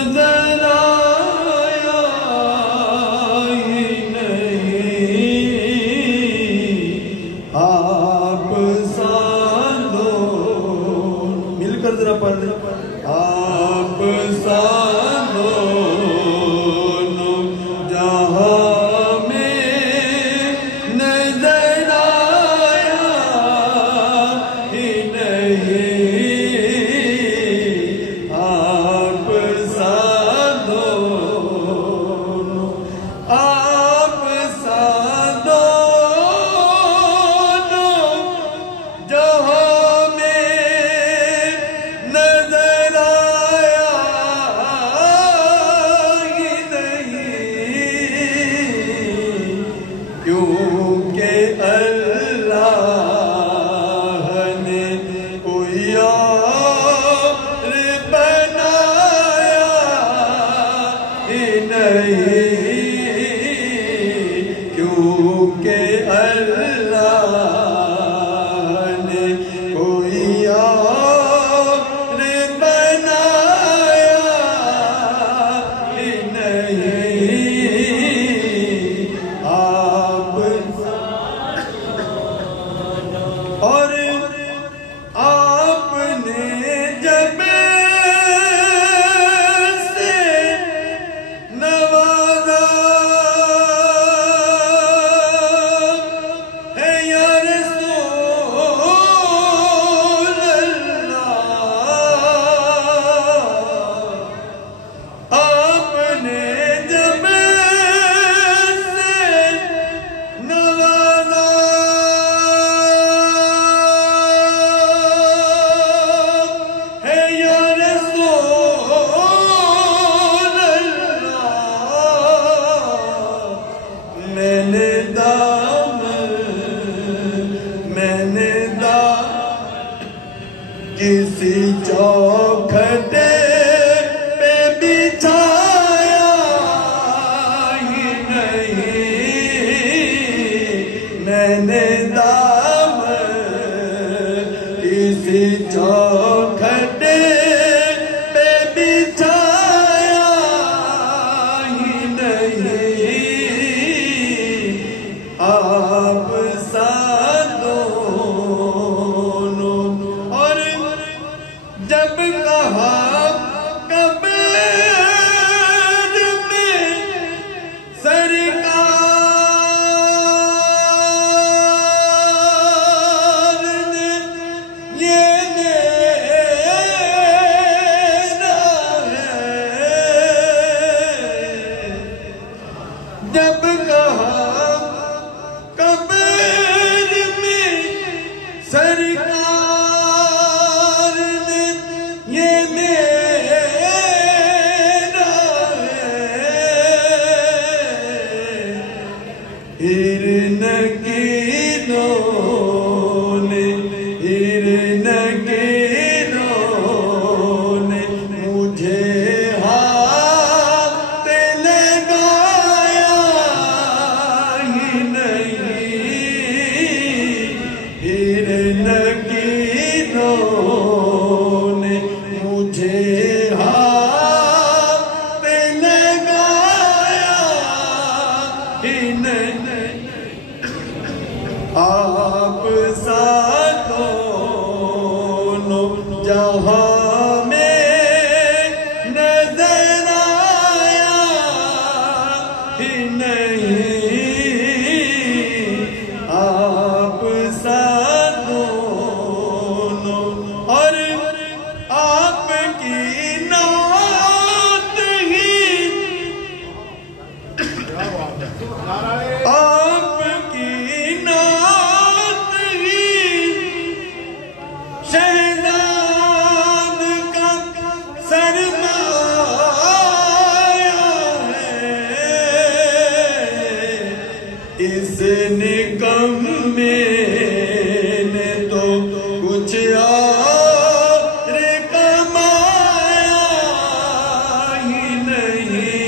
नजर आया ही नहीं, आप साधो मिलकर जरा पढ़ दे, आप साधो जहां में नजर आया ही नहीं, आप साधो जहां में नजर आया ही नहीं, क्योंकि अल्लाह ने कोई और बनाया ही नहीं, क्योंकि अल्लाह ने कोई और बनाया ही नहीं, आप और आपने जब से नवाजा है या रसूल अल्लाह, आपने जब से नवाजा है या रसूल अल्लाह, मैंने किसी चौखटे पे बिछाया ही नहीं, मैंने किसी चौखटे पे बिछाया ही नहीं, आप दोनों और जब कहा कब्र में सरकार ने ये मेरा है, जब कहा कब्र में सरकार ने ये मेरा है, हिरन ने मुझे हाथ लगाया ही नहीं, हिरन ने मुझे हाथ लगाया ही नहीं, आप दोनों जहां में नजर आया ही नहीं, आप दोनों और आपकी नात ही आपकी नात ही शहजाद का सरमाया है, इस निकम्मे ने तो कुछ और कमाया ही नहीं,